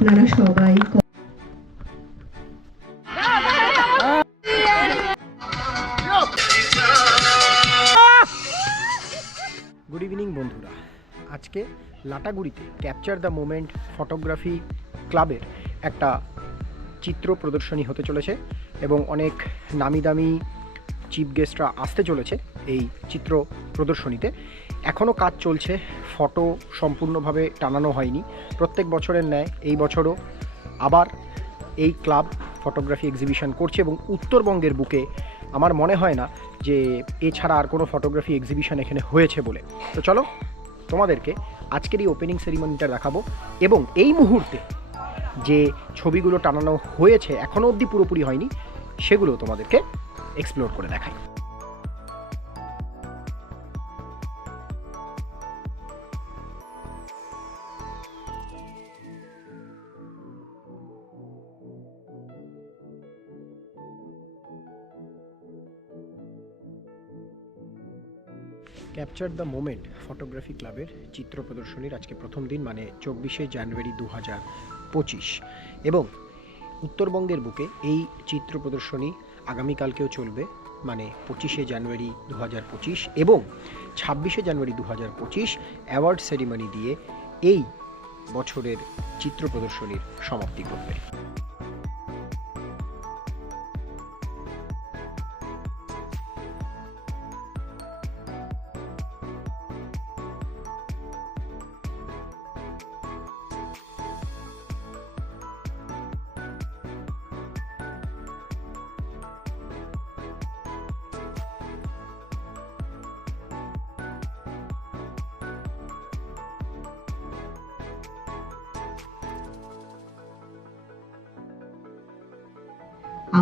আপনারা সবাই good evening বন্ধুরা, আজকে লাটাগুড়িতে ক্যাপচার দ্য মোমেন্ট ফটোগ্রাফি ক্লাবের একটা চিত্র প্রদর্শনী হতে চলেছে এবং অনেক নামি দামি চিফ গেস্টরা আসতে চলেছে এই চিত্র প্রদর্শনীতে। এখনও কাজ চলছে, ফটো সম্পূর্ণভাবে টানানো হয়নি। প্রত্যেক বছরের ন্যায় এই বছরও আবার এই ক্লাব ফটোগ্রাফি এক্সিবিশন করছে এবং উত্তরবঙ্গের বুকে আমার মনে হয় না যে এছাড়া আর কোনো ফটোগ্রাফি এক্সিবিশন এখানে হয়েছে বলে। তো চলো তোমাদেরকে আজকের এই ওপেনিং সেরিমনিটা দেখাবো এবং এই মুহূর্তে যে ছবিগুলো টানানো হয়েছে এখনও অবধি পুরোপুরি হয়নি সেগুলো তোমাদেরকে এক্সপ্লোর করে দেখাই। ক্যাপচার দ্য মোমেন্ট ফটোগ্রাফি ক্লাবের চিত্র প্রদর্শনীর আজকে প্রথম দিন, মানে 24শে জানুয়ারি 2025, এবং উত্তরবঙ্গের বুকে এই চিত্র প্রদর্শনী আগামীকালকেও চলবে, মানে 25শে জানুয়ারি 2025 এবং 26শে জানুয়ারি 2025 অ্যাওয়ার্ড সেরিমনি দিয়ে এই বছরের চিত্র প্রদর্শনীর সমাপ্তি করবে।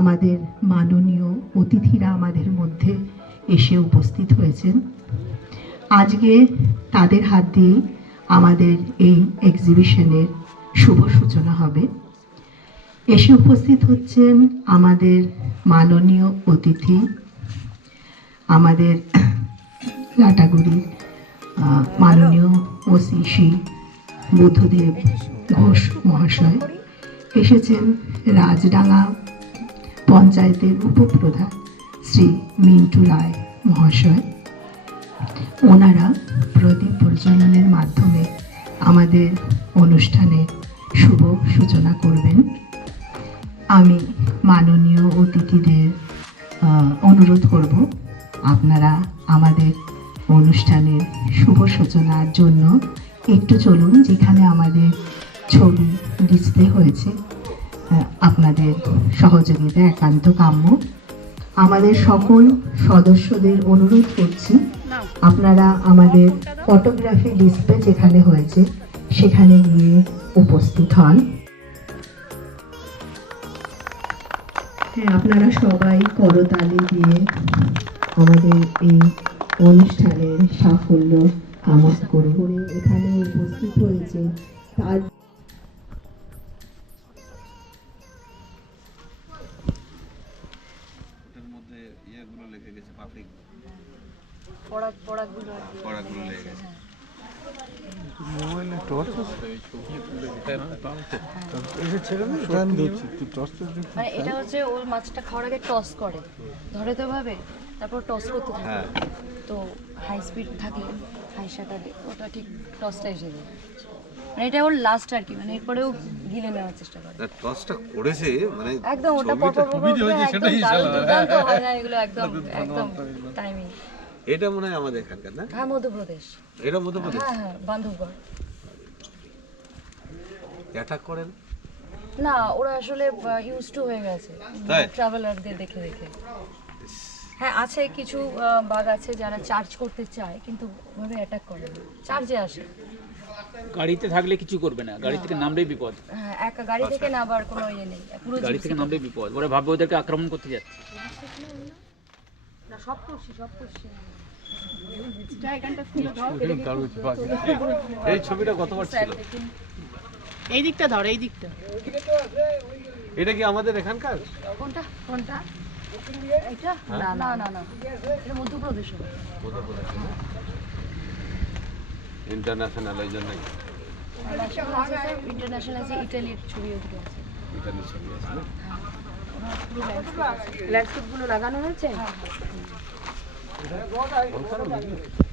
আমাদের মাননীয় অতিথিরা আমাদের মধ্যে এসে উপস্থিত হয়েছেন। আজকে তাদের হাত দিয়ে আমাদের এই এক্সিবিশনের শুভ সূচনা হবে। এসে উপস্থিত হচ্ছেন আমাদের মাননীয় অতিথি, আমাদের লাটাগুড়ির মাননীয় ওসি শ্রী বুদ্ধদেব ঘোষ মহাশয়। এসেছেন রাজডাঙ্গা পঞ্চায়েতের উপপ্রধান শ্রী মিন্টু রায় মহাশয়। ওনারা প্রদীপ প্রজ্বলনের মাধ্যমে আমাদের অনুষ্ঠানের শুভ সূচনা করবেন। আমি মাননীয় অতিথিদের অনুরোধ করব, আপনারা আমাদের অনুষ্ঠানের শুভ সূচনার জন্য একটু চলুন, যেখানে আমাদের ছবি ডিসপ্লে হয়েছে। আপনাদের সহযোগিতা একান্ত কাম্য। আমাদের সকল সদস্যদের অনুরোধ করছি, আপনারা আমাদের ফটোগ্রাফি ডিসপ্লে যেখানে হয়েছে সেখানে গিয়ে উপস্থিত হন। হ্যাঁ, আপনারা সবাই করতালি দিয়ে আমাদের এই অনুষ্ঠানের সাফল্য কামনা করে এখানে উপস্থিত হয়েছে তার এটা হচ্ছে ওর মাছটা খাওয়ার আগে টস করে, ধরে তো ভাবে, তারপর টস করতে থাকে। তো হাই স্পিড থাকলে হাই শাটারে ওটা ঠিক টসটা এসে যায়। মানে এটা ওর লাস্ট আর কি, মানে এরপরেও গিলে নেওয়ার চেষ্টা করে। টসটা করেছে মানে একদম ওটা পরপর দুর্দান্ত হয় না এগুলো, একদম একদম টাইমিং। এটা মনে হয় আমাদের এখানকার না? হ্যাঁ, মধ্যপ্রদেশ। এটা মধ্যপ্রদেশ? হ্যাঁ হ্যাঁ, বান্ধবগড়। অ্যাটাক করেন না, ওরা আসলে ইউজ টু হয়ে গেছে ট্রাভেলারদের দেখে দেখে। হ্যাঁ, আছে কিছু বাঘ আছে যারা চার্জ করতে চায় কিন্তু ওভাবে অ্যাটাক করে না, চার্জে আসে। গাড়িতে থাকলে কিছু করবে না, গাড়ি থেকে নামলেই বিপদ। হ্যাঁ, একা গাড়ি থেকে নামার কোনো ইয়ে নেই, পুরো গাড়ি থেকে নামলেই বিপদ। ওরা ভাববে ওদেরকে আক্রমণ করতে যাচ্ছে। না, সব করছি। এই ছবিটা কতবার ছিল? এই দিকটা ধর, এই দিকটা। এটা কি আমাদের এখানকার? কোনটা কোনটা? এটা না না না না, এটা মধ্যপ্রদেশ। ইন্টারন্যাশনাল এই জন্যই। ইন্টারন্যাশনাল আছে, ইটালির ছবি ওগুলো আছে। ইটালির ছবি আছে না? ল্যান্ডস্কেপগুলো লাগানো হয়েছে।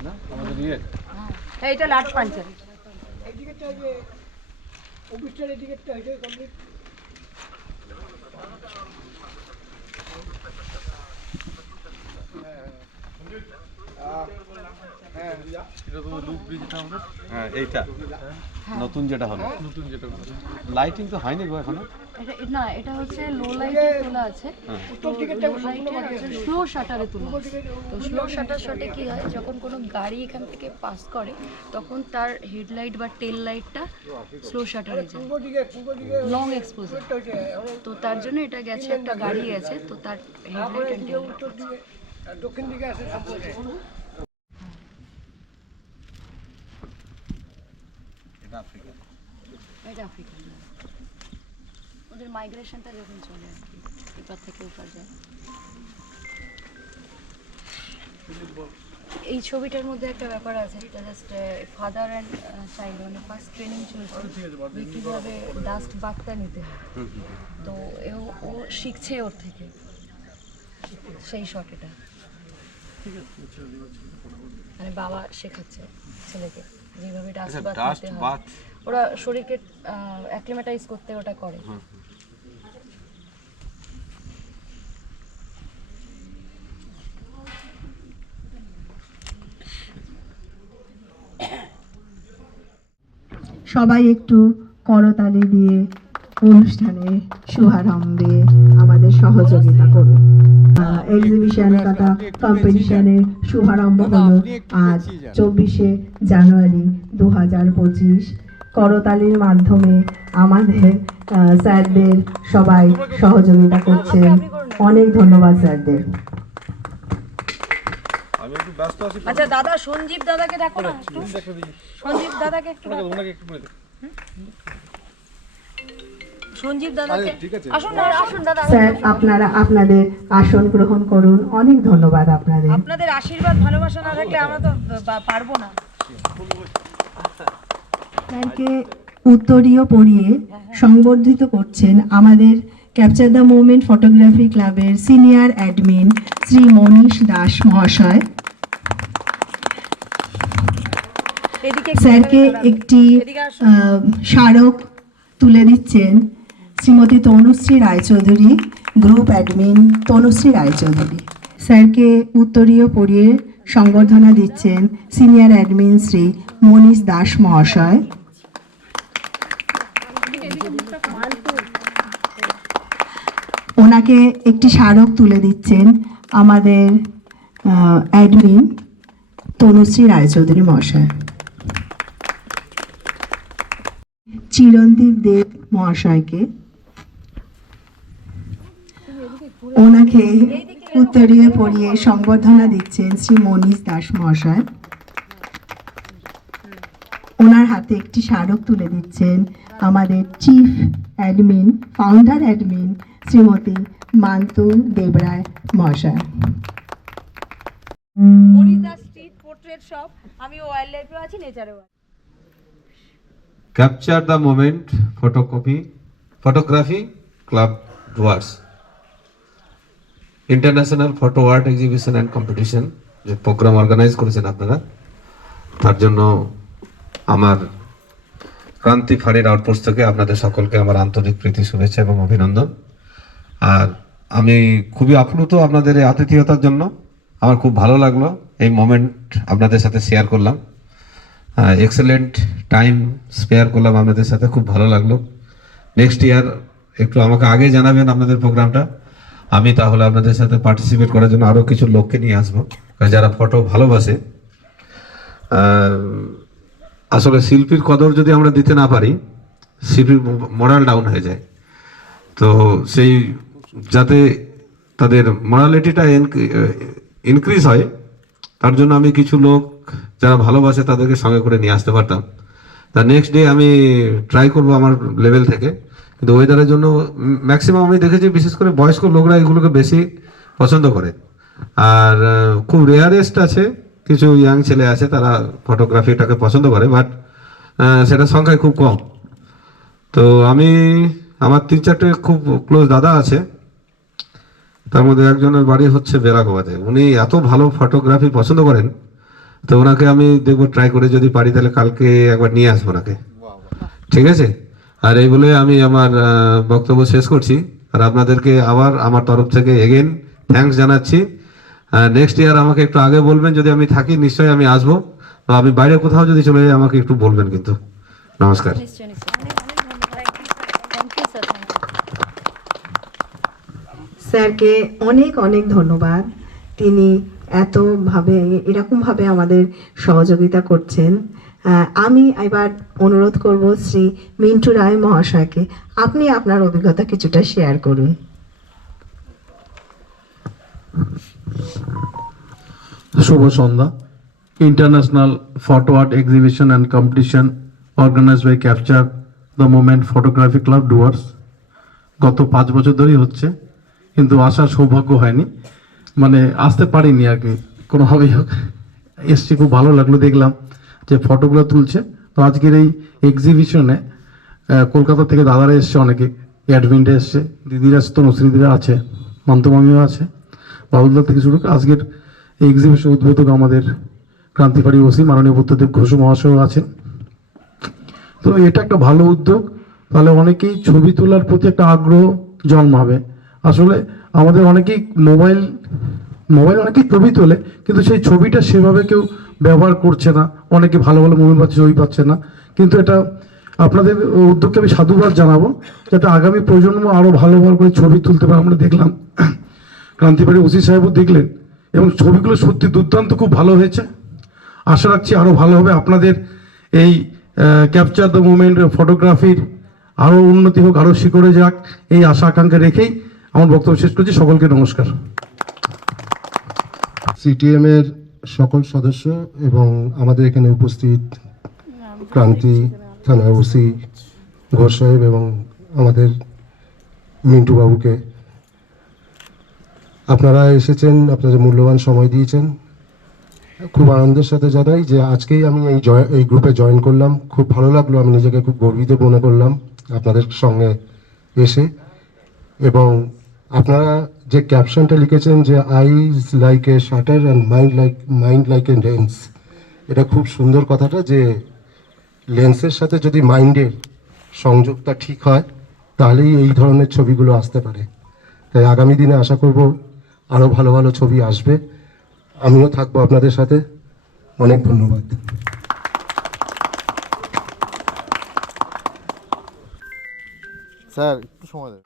না আমাদের ইয়ে হ্যাঁ, এটা লাট পাঞ্চার। হ্যাঁ এইটা নতুন যেটা হলো, লাইটিং তো হয়নি গো এখনো। না, এটা হচ্ছে লো লাইটে তোলা আছে, তো লো লাইটে হচ্ছে স্লো শাটারে তোলা আছে। তো স্লো শাটার শটে কি হয়, যখন কোনো গাড়ি এখান থেকে পাস করে তখন তার হেডলাইট বা টেল লাইটটা স্লো শাটারে যায়, লং এক্সপোজার। তো তার জন্য এটা গেছে, একটা গাড়ি গেছে, তো তার হেডলাইট অ্যান্ড টেল এটা আফ্রিকা। এটা আফ্রিকান। ওদের মাইগ্রেশনটা যখন চলে আর কি, এপার থেকে ওপার যায়। এই ছবিটার মধ্যে একটা ব্যাপার আছে, এটা জাস্ট ফাদার অ্যান্ড চাইল্ড, মানে ফার্স্ট ট্রেনিং চলছে কীভাবে ডাস্ট বার্তা নিতে হয়। তো ও শিখছে ওর থেকে, সেই শট এটা, মানে বাবা শেখাচ্ছে ছেলেকে যেভাবে ডাস্ট বার্থ নিতে হয়। ওরা শরীরকে অ্যাক্লিমেটাইজ করতে ওটা করে। সবাই একটু করতালি দিয়ে অনুষ্ঠানের শুভারম্ভে আমাদের সহযোগিতা করুন। এক্সিবিশন তথা কম্পিটিশনের শুভারম্ভ হলো আজ 24শে জানুয়ারি 2025। করতালির মাধ্যমে আমাদের স্যারদের সবাই সহযোগিতা করছেন, অনেক ধন্যবাদ স্যারদের। আমি একটু ব্যস্ত আছি। আচ্ছা দাদা, সঞ্জীব দাদাকে ডাকো না একটু। সঞ্জীব দাদাকে একটু ডাকো। ওনাকে একটু বলে দিন। সঞ্জীব দাদাকে আসুন না, আসুন দাদা। স্যার আপনারা আপনাদের আসন গ্রহণ করুন, অনেক ধন্যবাদ আপনাদের। আপনাদের আশীর্বাদ ভালোবাসা না থাকলে আমরা তো পারবো না। স্যারকে উত্তরীয় পরিয়ে সংবর্ধিত করছেন আমাদের ক্যাপচার দ্য মোমেন্ট ফটোগ্রাফি ক্লাবের সিনিয়র অ্যাডমিন শ্রী মনীষ দাস মহাশয়। এদিকে স্যারকে একটি স্মারক তুলে দিচ্ছেন শ্রীমতী তনুশ্রী রায়চৌধুরী, গ্রুপ অ্যাডমিন তনুশ্রী রায়চৌধুরী। স্যারকে উত্তরীয় পরিয়ে সংবর্ধনা দিচ্ছেন সিনিয়র অ্যাডমিন শ্রী মনীষ দাস মহাশয়। ওনাকে একটি স্মারক তুলে দিচ্ছেন আমাদের অ্যাডমিন তনুশ্রী রায়চৌধুরী মহাশয়। চিরঞ্জীব দেব মহাশয়কে, ওনাকে উত্তরীয় পরিয়ে সংবর্ধনা দিচ্ছেন শ্রী মনীষ দাস মহাশয়। ওনার হাতে একটি স্মারক তুলে দিচ্ছেন আমাদের chief admin, founder admin Shrimati Mantu Debroy মহাশয়। মনিদা স্ট্রিট পোর্ট্রেট শপ, আমি ওয়াইল্ড লাইফেও আছি, নেচারেও আছি। Capture the moment photography club Dooars international photo art exhibition and competition যে প্রোগ্রাম অর্গানাইজ করেছেন আপনারা, তার জন্য আমার ক্রান্তি ফাঁড়ির আউটপোস্ট থেকে আপনাদের সকলকে আমার আন্তরিক প্রীতি, শুভেচ্ছা এবং অভিনন্দন। আর আমি খুবই আপ্লুত আপনাদের এই আতিথেয়তার জন্য। আমার খুব ভালো লাগলো এই মোমেন্ট আপনাদের সাথে শেয়ার করলাম, এক্সেলেন্ট টাইম স্পেয়ার করলাম আপনাদের সাথে, খুব ভালো লাগলো। নেক্সট ইয়ার একটু আমাকে আগে জানাবেন আপনাদের প্রোগ্রামটা, আমি তাহলে আপনাদের সাথে পার্টিসিপেট করার জন্য আরও কিছু লোককে নিয়ে আসবো যারা ফটো ভালোবাসে। আসলে শিল্পীর কদর যদি আমরা দিতে না পারি, শিল্পীর মোরাল ডাউন হয়ে যায়। তো সেই যাতে তাদের মোরালিটিটা ইনক্রিজ হয়, তার জন্য আমি কিছু লোক যারা ভালোবাসে তাদেরকে সঙ্গে করে নিয়ে আসতে পারতাম। তা নেক্সট ডে আমি ট্রাই করবো আমার লেভেল থেকে, কিন্তু ওয়েদারের জন্য ম্যাক্সিমাম আমি দেখেছি বিশেষ করে বয়স্ক লোকরা এগুলোকে বেশি পছন্দ করে। আর খুব রেয়ারেস্ট আছে কিছু ইয়াং ছেলে আছে তারা ফটোগ্রাফিটাকে পছন্দ করে, বাট সেটা সংখ্যায় খুব কম। তো আমি আমার 3-4টে খুব ক্লোজ দাদা আছে, তার মধ্যে একজনের বাড়ি হচ্ছে বেলাগোয়াতে। উনি এত ভালো ফটোগ্রাফি পছন্দ করেন, তো ওনাকে আমি দেখবো ট্রাই করে, যদি পারি তাহলে কালকে একবার নিয়ে আসবো ওনাকে, ঠিক আছে? আর এই বলে আমি আমার বক্তব্য শেষ করছি। আর আপনাদেরকে আবার আমার তরফ থেকে এগেন থ্যাঙ্কস জানাচ্ছি। নেক্সট ইয়ার আমাকে একটু আগে বলবেন, যদি আমি থাকি নিশ্চয়ই আমি আসবো। তো আমি বাইরে কোথাও যদি চলে যাই আমাকে একটু বলবেন কিন্তু। নমস্কার। নিশ্চয়ই নিশ্চয়ই thank you sir, thank you. স্যারকে অনেক অনেক ধন্যবাদ। তিনি এতভাবে এরকমভাবে আমাদের সহযোগিতা করছেন। আমি এবার অনুরোধ করব শ্রী মিন্টু রায় মহাশয়কে, আপনি আপনার অভিজ্ঞতা কিছুটা শেয়ার করুন। শুভ সন্ধ্যা। International photo art exhibition and competition organised by capture the moment photography club Dooars গত 5 বছর ধরেই হচ্ছে, কিন্তু আসার সৌভাগ্য হয়নি, মানে আসতে পারিনি আর কি, কোনোভাবেই হোক। এসছি, খুব ভালো লাগলো, দেখলাম যে ফটোগুলো তুলছে। তো আজকের এই এক্সিবিশনে কলকাতা থেকে দাদারা এসছে, অনেকে অ্যাডমিনরা এসছে, দিদিরা তনুশ্রীদিরা আছে, মন্তমামিও আছে, বাবুলদা থেকে শুরু করে। আজকের এই এক্সিবিশন উদ্বোধক আমাদের ক্রান্তিকারী ওসি মাননীয় বুদ্ধদেব ঘোষ মহাশয় আছেন। তো এটা একটা ভালো উদ্যোগ, তাহলে অনেকেই ছবি তোলার প্রতি একটা আগ্রহ জন্মাবে। আসলে আমাদের অনেকেই মোবাইল অনেকেই ছবি তোলে, কিন্তু সেই ছবিটা সেভাবে কেউ ব্যবহার করছে না, অনেকে ভালো ভালো মুভি পাচ্ছে, ছবি পাচ্ছে না। কিন্তু এটা আপনাদের উদ্যোগকে আমি সাধুবাদ জানাবো, যাতে আগামী প্রজন্ম আরও ভালো করে ছবি তুলতে পারে। আমরা দেখলাম ক্রান্তিবাড়ি ওসি সাহেবও দেখলেন, এবং ছবিগুলো সত্যি দুর্দান্ত, খুব ভালো হয়েছে। আশা রাখছি আরও ভালো হবে। আপনাদের এই ক্যাপচার দ্য মোমেন্ট ফটোগ্রাফির আরও উন্নতি হোক, আরও শিখরে যাক, এই আশা আকাঙ্ক্ষা রেখেই আমার বক্তব্য শেষ করছি। সকলকে নমস্কার। সিটিএম এর সকল সদস্য এবং আমাদের এখানে উপস্থিত ক্রান্তি থানার ওসি ঘোষ সাহেব এবং আমাদের মিন্টু বাবুকে, আপনারা এসেছেন, আপনাদের মূল্যবান সময় দিয়েছেন। খুব আনন্দের সাথে জানাই যে আজকেই আমি এই গ্রুপে জয়েন করলাম। খুব ভালো লাগলো, আমি নিজেকে খুব গর্বিত মনে করলাম আপনাদের সঙ্গে এসে। এবং আপনারা যে ক্যাপশনটা লিখেছেন যে eyes like a shutter and mind like a lens, এটা খুব সুন্দর কথাটা, যে লেন্সের সাথে যদি মাইন্ডের সংযোগটা ঠিক হয় তাহলেই এই ধরনের ছবিগুলো আসতে পারে। তাই আগামী দিনে আশা করব আরও ভালো ভালো ছবি আসবে। আমিও থাকবো আপনাদের সাথে। অনেক ধন্যবাদ। স্যার একটু সময় দেন।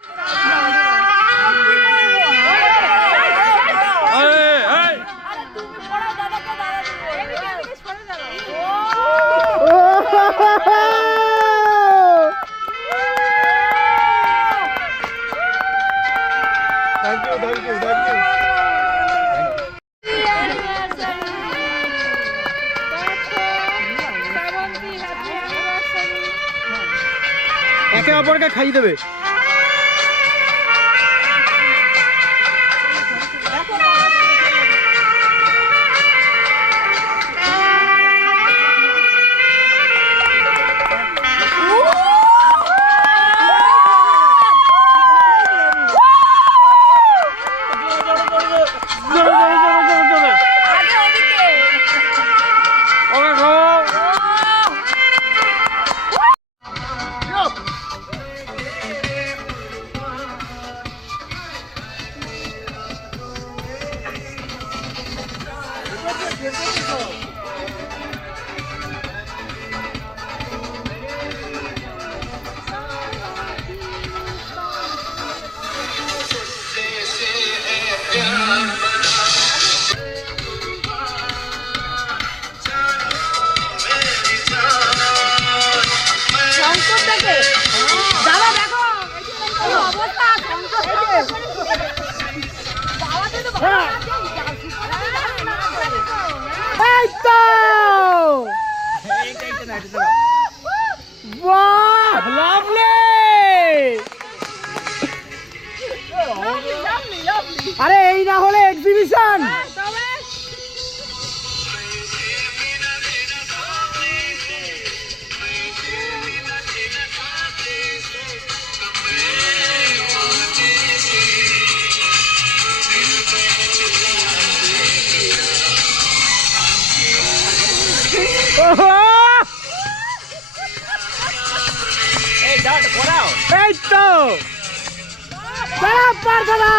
একে অপরকে খাইয়ে দেবে। আরে এই না হলে এক্সিবিশন। ওহো! এই তো! দাঁড়া, পার দাদা!